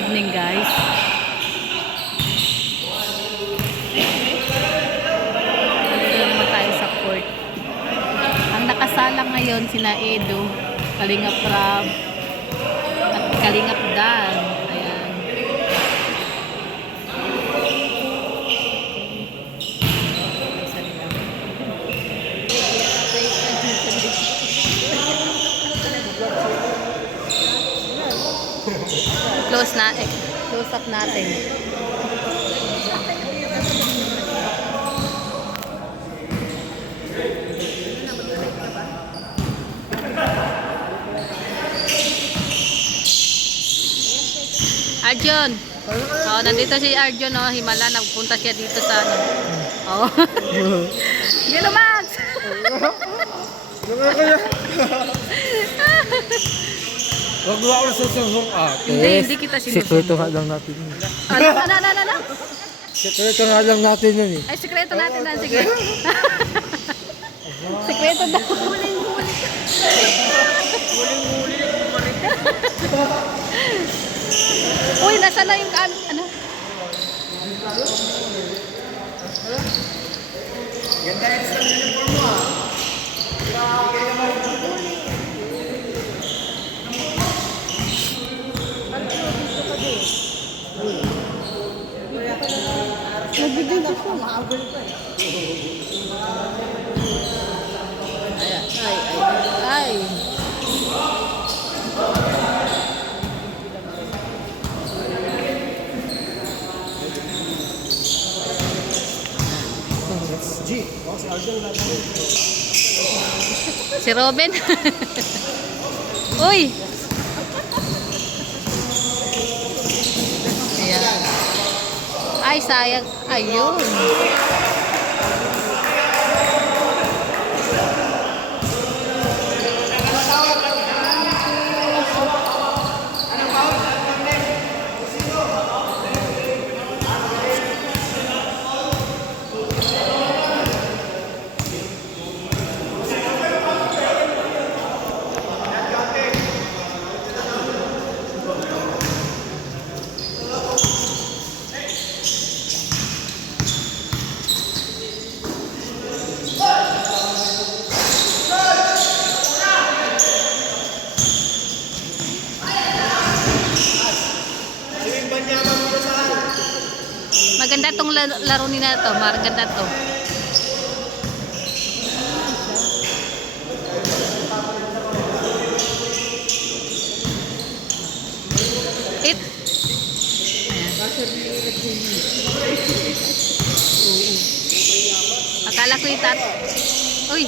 evening, guys. Dito naman tayo sa court. Ang nakasalang ngayon sina Edo, Kalingap Rab, at Kalingap Dan. Ayan. Close up natin. Arjun. Oh, nandito si Arjun, oh, Himala, nagpunta siya dito sa ano. Oh. Gino Max. Wag mo ako susubok Hindi kita sinusunod. Sekreto nga lang natin yun. Ano? Sekreto nga lang natin yun eh. Ay, sekreto natin na. Sige. Sekreto daw. Huling-huli. Uy, nasa na yung ano? Ganda yung sa uniform mo ah. Nagbigay na po. Mahabol pa eh. Ay. Si Robin. Uy. Ayan. Ay, sayang. Ayun. Maganda tong laro nila to, maganda to. It. Akala ko itat. Uy.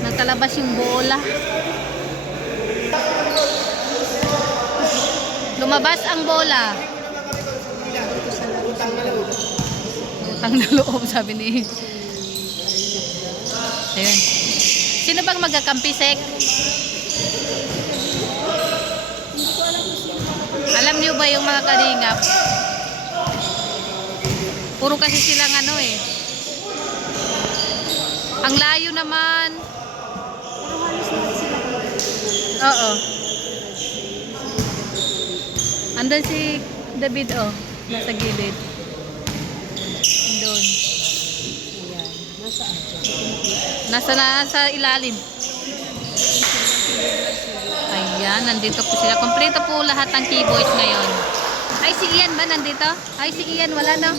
Nagkalabas yung bola. Lumabas ang bola. Utang na loob, sabi ni. Ayun. Sino bang magkakampi, Sek? Alam niyo ba yung mga kalingap? Puro kasi silang ano eh. Ang layo naman. Oo. Andun si David, oh. Nasa gilid. Doon. Nasa ilalim. Ayan, nandito po sila. Kompleto po lahat ng keyboards ngayon. Ay, si Ian ba nandito? Ay, si Ian, wala no?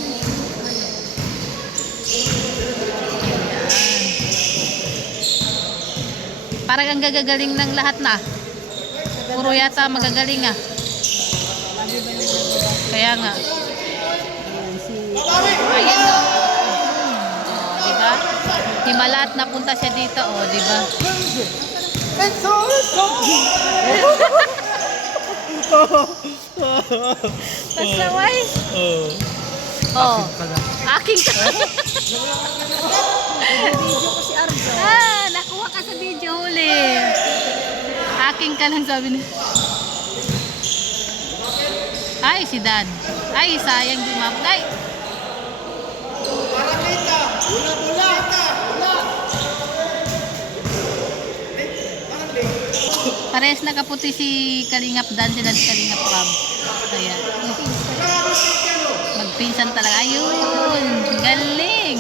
Parang ang gagagaling ng lahat na. Puro yata magagaling ah. Kaya nga. Ayan no. Oh, diba? Himala at napunta siya dito. Oh, diba? Pasaway. Oh. Aking ka. Video ko si Arjo. Nakuha ka sa video huli. Aking ka lang sabi niya. Ay, si Dan. Ay, sayang di mapag. Ay. Parehas nakaputi si Kalingap Dan, sila si Kalingap Rob. Ayan. Magpinsan talaga. Ayun! Galing!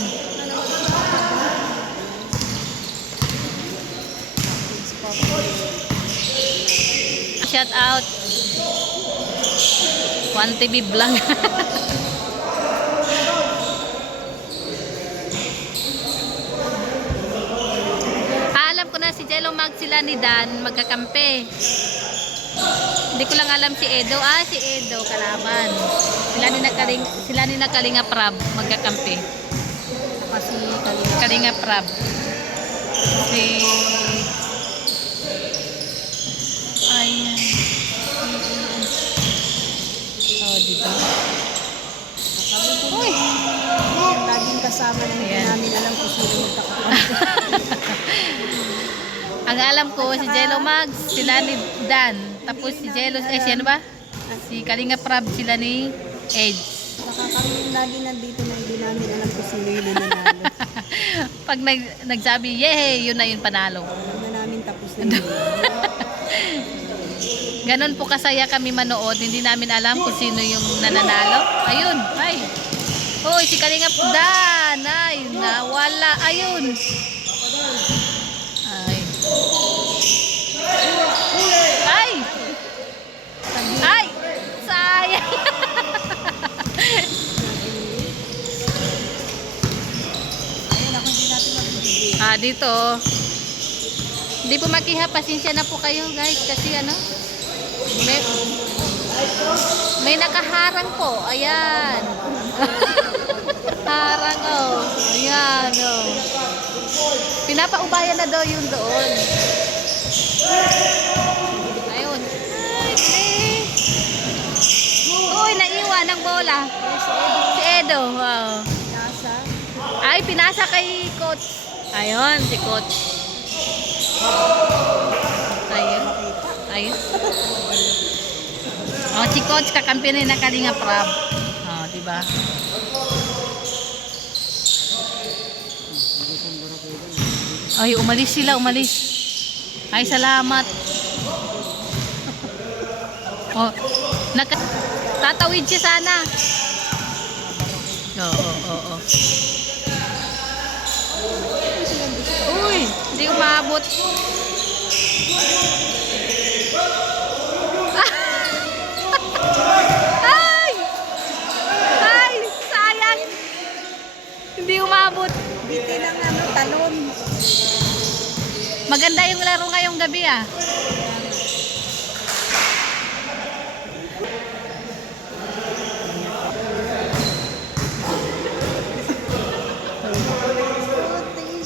Shout out! 1TV vlog. Alam ko na si Jello Mag sila ni Dan magkakampi. Hindi ko lang alam si Edo. Si Edo kalaban. Sila ni Kalinga Prab magkakampi. Kasi Kalinga Prab. Si ayan. Oh, dito. Uy. laging kasama na hindi Ayan. namin alam kung sino magkakakampi. Ang alam ko si Jello Mags, sila ni Dan. Tapos si Jello, sino ba? Si Kalinga Prab, sila ni Edge. Baka kami lagi nandito na hindi namin alam kung sino yung nanalo. Pag nagsabi, yehey, yun na yun panalo. Alam na namin tapos na yun. Ganon po kasaya kami manood. Hindi namin alam kung sino yung nananalo. Ayun, ay. Hoy, si Kalingap Dan. Ay, nawala. Ayun. Ay. Ay. Ay. Sayang. Ayun ako hindi natin mabibigyan. Dito. Hindi po makiha. Pasensya na po kayo, guys. Kasi ano, may nakaharang po. Ayan. Harang, oh. Ayan, oh. Pinapaubayan na daw yung doon. Ayun. Ay, please. Uy, naiwan ang bola. Si Edo. Wow. Nasa. Ay, pinasa kay Coach. Ayun, si Coach. Ayun. Ayun. Oh, si Coach kakampi na Kalinga Prab. Oh, di ba? Ay, umalis sila, umalis. Ay, salamat. Oh, tatawid siya sana. Oo. Uy, hindi umabot. Ay! Ay, sayang. Hindi umabot. Biti lang talon. Maganda yung laro ngayong gabi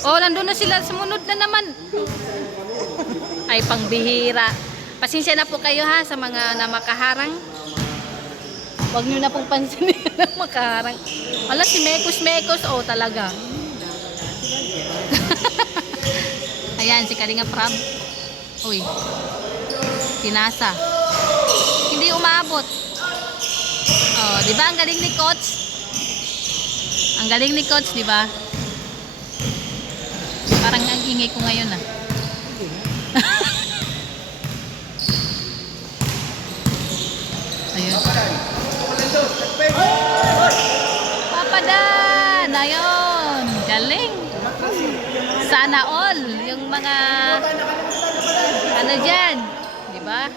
Oh, nandun na sila. Sumunod na naman. Ay, pangbihira. Pasensya na po kayo sa mga na makaharang. Huwag nyo na pong pansinin na makaharang. Wala, si Mekos. Oh, talaga. Ayan, si Kalinga Prab. Uy. Pinasa. Hindi umabot. Oh, di ba ang galing ni Coach? Ang galing ni Coach, di ba? Parang ang ingay ko ngayon Ayun. Papadan! Ayun! Galing! Sana all! Yung mga ano dyan? Diba?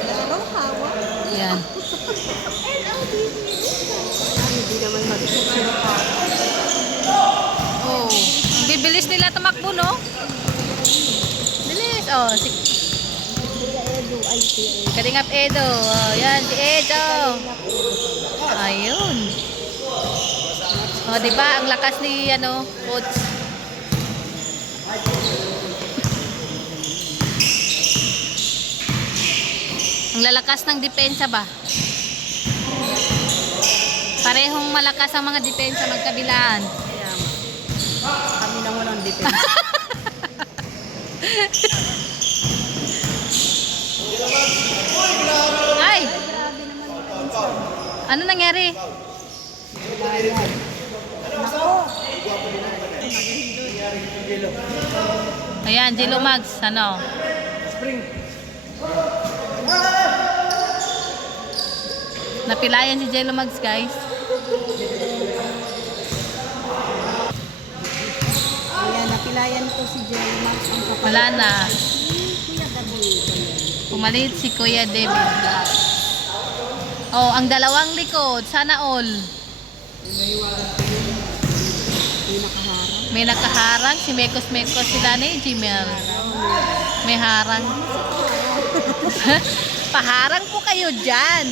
Dalawang hawak. Yan. Hindi naman mabibigyan. Oh, ang bibilis nila tumakbo, no? Bilis. Oh, si Kuya Edu, ay si Edu. Kalingap Edo. Oh, yan, si Edo. Ayun. Oh, di ba ang lakas ni Coach. Ang lalakas ng depensa ba? Parehong malakas ang mga depensa magkabilaan. Kaya nga. Kami lang walang depensa. Ay! Ano nangyari? Ayan, Jello Mags, ano? Napilayan si Jello Mags, guys. Ayan, napilayan ko si Jerry Max ang kapatid. Wala na. Kuya David. Pumalit si Kuya David. Oh, ang dalawang likod. Sana all. May nakaharap. May nakaharang. Si Mekos-Mekos sila ni Jimel. May harang. Paharang po kayo dyan.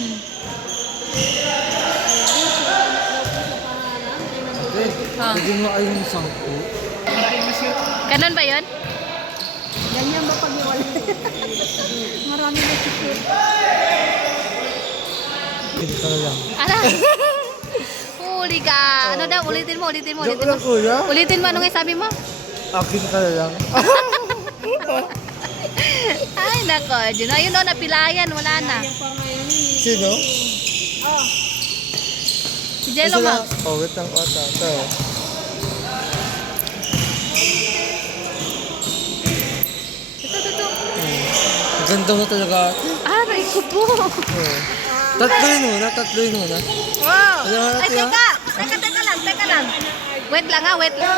Oh. Pwede mo ayun sangko. Ganun ba yun? Ganyan ba pag iwala? Marami na sikip. Pwede ka na lang. Ala! Huli ka! Ano daw? Ulitin mo, ulitin mo, Joke ulitin mo. lang, kuya. Ulitin mo, ano nga sabi mo? Akin ka na lang. Ay, nako. Ayun o, napilayan. Wala na. Sino? Oh, Si Jello Mags. Oh, wait lang. Ata. Ito. Ito. Ganda mo talaga. Aray ko po. Oh. Tatloy muna. Wow. Alam mo Ay, natin, teka lang. Wait lang ha, wait lang.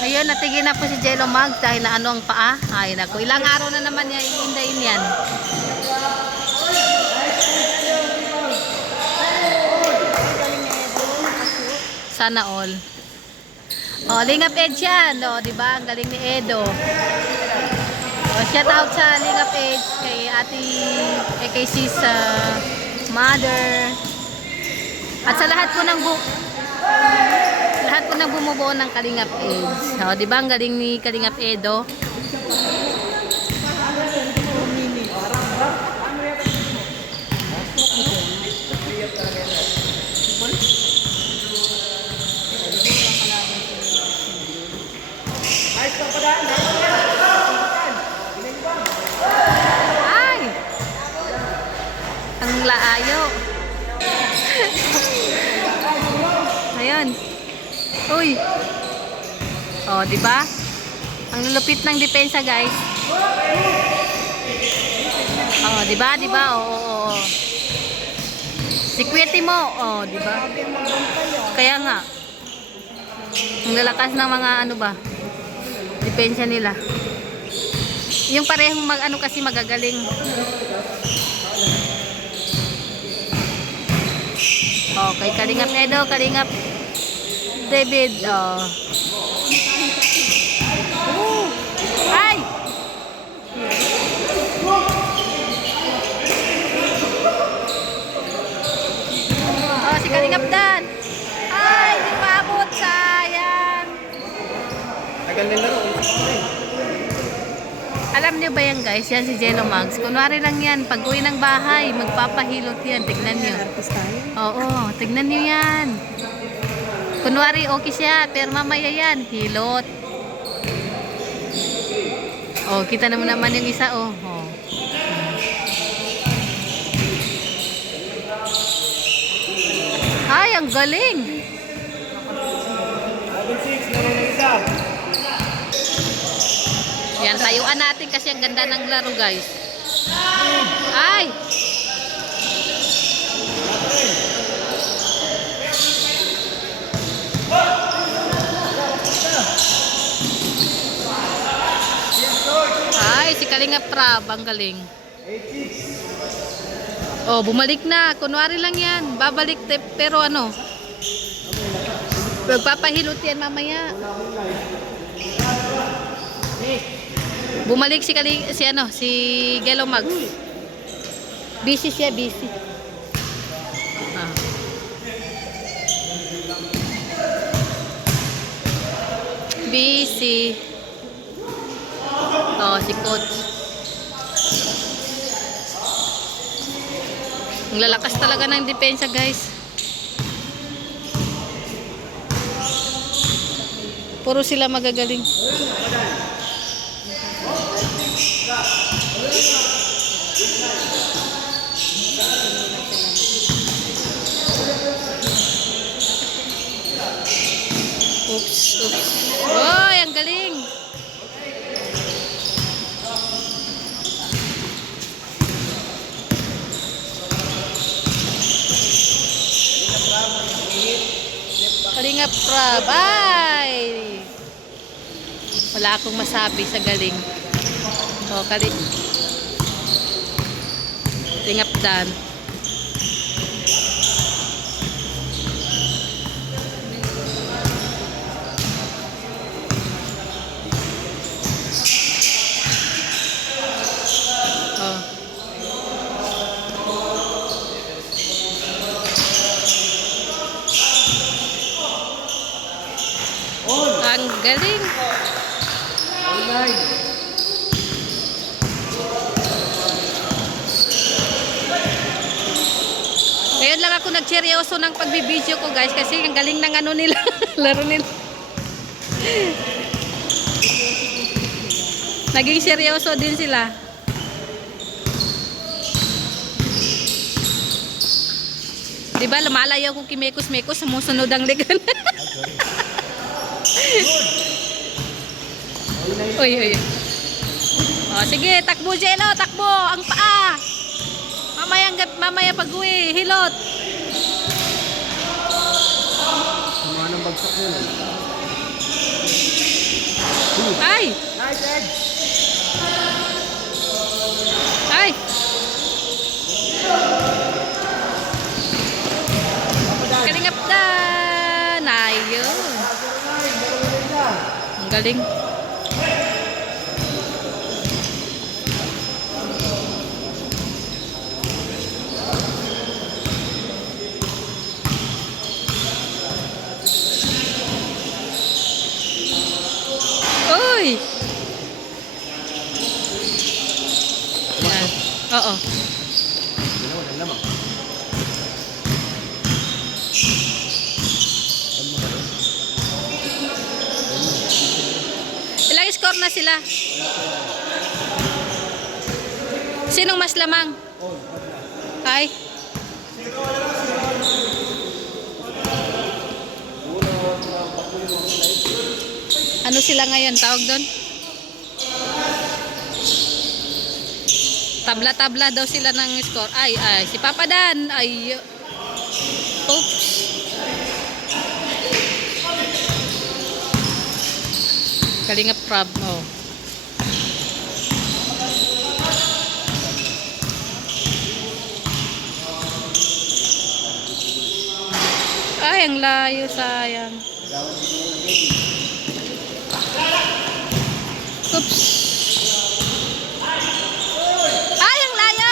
Ayun, natigil na po si Jello Mags dahil na ano ang paa. Ay, naku. Ilang araw na naman niya iindayin yan. Sana all. Oh, Lingap Ed yan. Oh, di ba? Ang galing ni Edo. Oh, shout out sa Lingap Ed kay ate, kay sis mother. At sa lahat po ng bumubuo ng Kalingap Ed. Oh, di ba? Ang galing ni Kalingap Edo. Ay! Ang laayo. Ayun. Uy. Oh, di ba? Ang lulupit ng depensa, guys. Oh, di ba? Di ba? Oo. Sikwete mo. Oh, di ba? Kaya nga. Ang lalakas ng mga ano ba? Depensa nila. Yung parehong ano kasi magagaling. Oh, kay Kalingap Edo, Kalingap David. Oh. Ay! Oh, si Kalingap Dan. Ay, di paabot. Sayang. Tagal nila ro. Alam niyo ba yan, guys? Yan si Jello Mags. Kunwari lang yan. Pag uwi ng bahay, magpapahilot yan. Tignan niyo. artist tayo. Oo, tignan niyo yan. Kunwari okay siya, pero mamaya yan, hilot. Oh, kita naman yung isa, oh. Oh. Ay, ang galing. Yan, tayuan natin kasi ang ganda ng laro, guys. Ay! Ay, si Kalingap Prab, ang galing. Oh, bumalik na. Kunwari lang yan. Babalik, pero ano? Magpapahilot yan mamaya. Bumalik si Jello Mags. Busy siya, busy. Ah. Busy. Oh, si Coach. Ang lalakas talaga ng depensa, guys. Puro sila magagaling. Oops, oops. Oy, ang galing. Kalingap Prab. Ay! Wala akong masabi sa galing. O, Kalingap Dan. Ang galing. Ngayon lang ako nagseryoso ng pagbibideo ko guys kasi ang galing ng ano nila, laro nila. Naging seryoso din sila. Diba lumalayo ko kimekos-mekos, sumusunod ang ligan. Uy, uy. O, sige, takbo Jello, takbo. Ang paa. Mamaya pag-uwi, hilot. Mga nang bagsak yun eh. Ay! Nice egg! Ay! Kalingap na! Ayun. Ang galing. Uy! Yan. Oo. Ilang score na sila? Sinong mas lamang? Ay? Ano sila ngayon? Tawag doon? Tabla-tabla daw sila ng score. Ay, si Papa Dan. Ay. Oops. Kalingap Prab. Oh. Ay, ang layo, sayang. Oops. Ay, ang layo.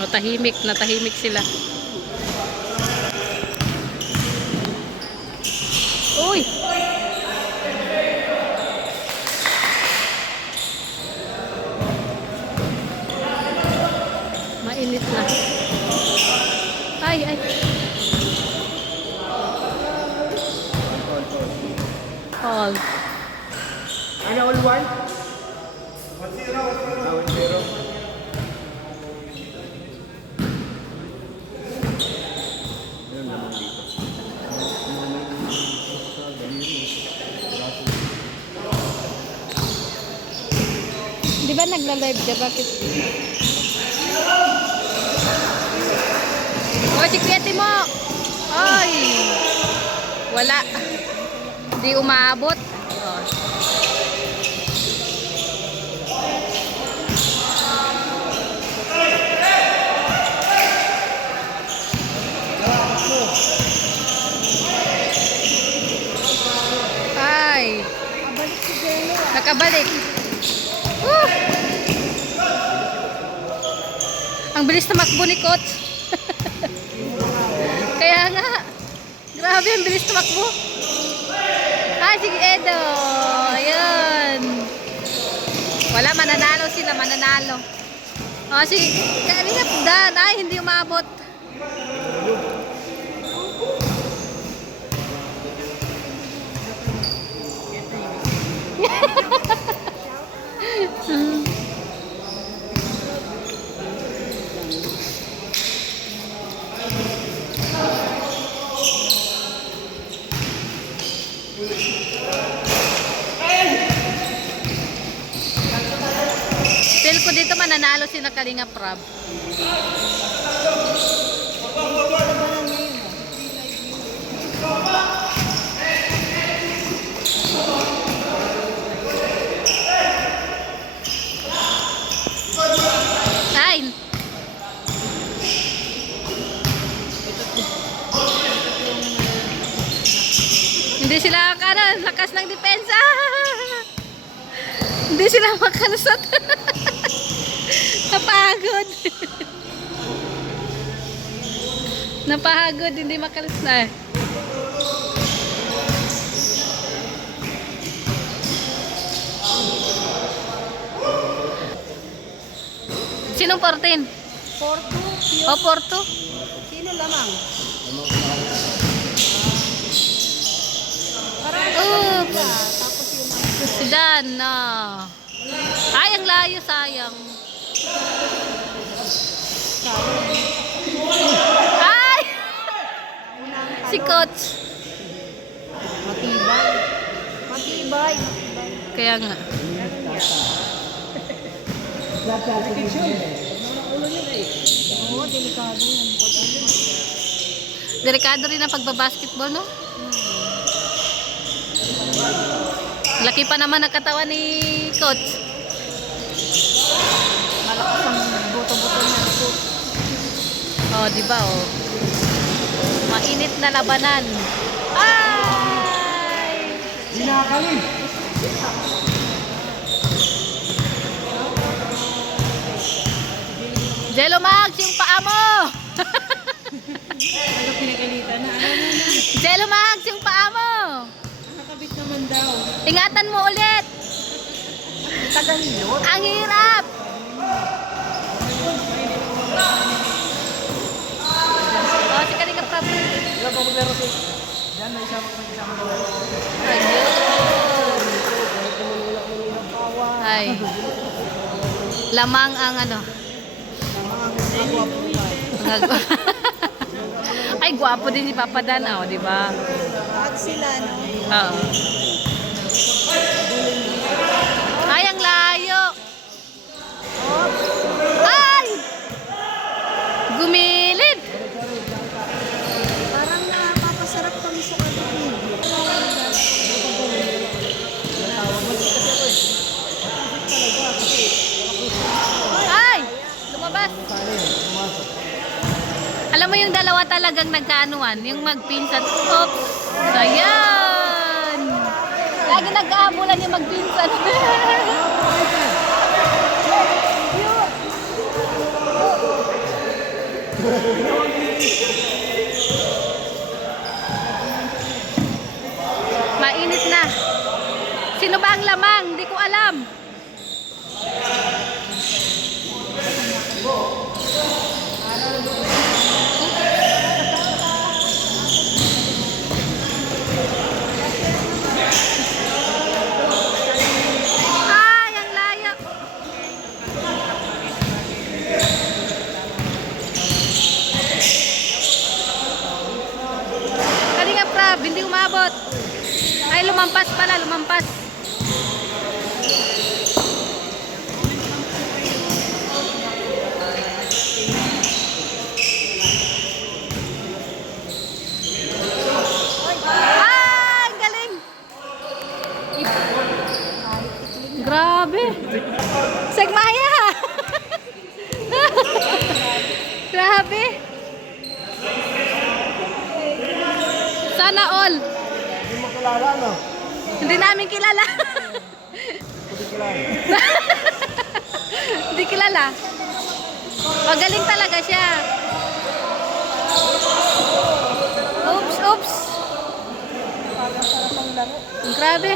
Oh, tahimik na tahimik sila. Uy! Mainit na. Ay, ay. All. Ano all one? 1-0. 1-0. Di ba nagla-live ka? Bakit? O, sikwete mo! Ay! Wala. Di umaabot. O. Ay! Nakabalik. Ang bilis na makbo ni Coach. Kaya nga. Grabe, ang bilis na makbo. Ah, sige Edo. Ayan. Wala, mananalo sila, mananalo. O, si Kalinga Dan, ay, hindi umabot. Feel ko dito mananalo si Kalinga Prab. Nine. Hindi sila lakas ng depensa. Hindi sila makalusot. Napagod. Napagod, hindi makalusot na. Sinong 14? Porto. O, Porto? Sino lamang? Oops. Tapos yung Si Dan, no. Ay, ang layo, sayang. Ay! Si Coach. matibay. Matibay. Kaya nga. Oo, delikado yan. Delikado rin ang pagbabasketball, no? Laki pa naman ang katawan ni Coach. Malakas ang buto-buto niya. Oh, di ba, oh. Mainit na labanan. Ay! Hinakalim! Jello Max, yung paa mo! Ano pinagalitan na? Jello Max, yung paa mo! Nakakabit naman daw. Ingatan mo ulit! Tagal yun. Ang hirap! Oh, si Kalinga Prab. Ilan pa mo meron si? Diyan, may isama ko. Ayun. Ay. Lamang ang ano. Ay, gwapo din si Papa Dan, oh, di ba? Pag sila, no? Oo. Ay, ang layo. Ay! Gumilid. Parang napapasarap kami sa kapatid. Ay! Lumabas. Alam mo yung dalawa talagang nagkaanuan, yung magpinsan. Oops! Ayan! Lagi nagkaabulan yung magpinsan. Mainit na. Sino ba ang lamang? Hindi ko alam. Ay, ang layo. Kalinga Prab, hindi umabot. Ay, lumampas pala, lumampas. Ay, ang galing. Grabe. Segmaya. Grabe. Sana all. Hindi mo kilala, no? Hindi namin kilala. Hindi kilala. Hindi kilala. Magaling talaga siya. Oops, oops. Ang grabe.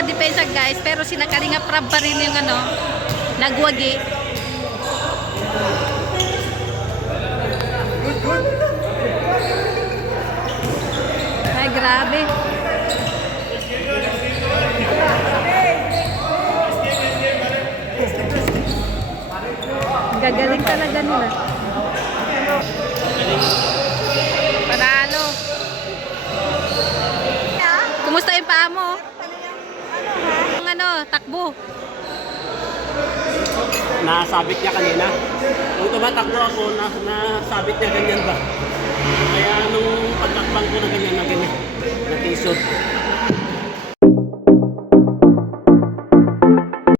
mga depensa guys, pero sila Kalinga Prab pa rin yung ano, nagwagi. Ay, grabe. Gagaling talaga nila. Panalo. Kumusta yung paa mo? Ang ano, takbo. Nasabit niya kanina. Nung tumatakbo ako, nasabit niya ganyan ba? Kaya nung pagtakbang ko na ganyan na ganyan, natisod.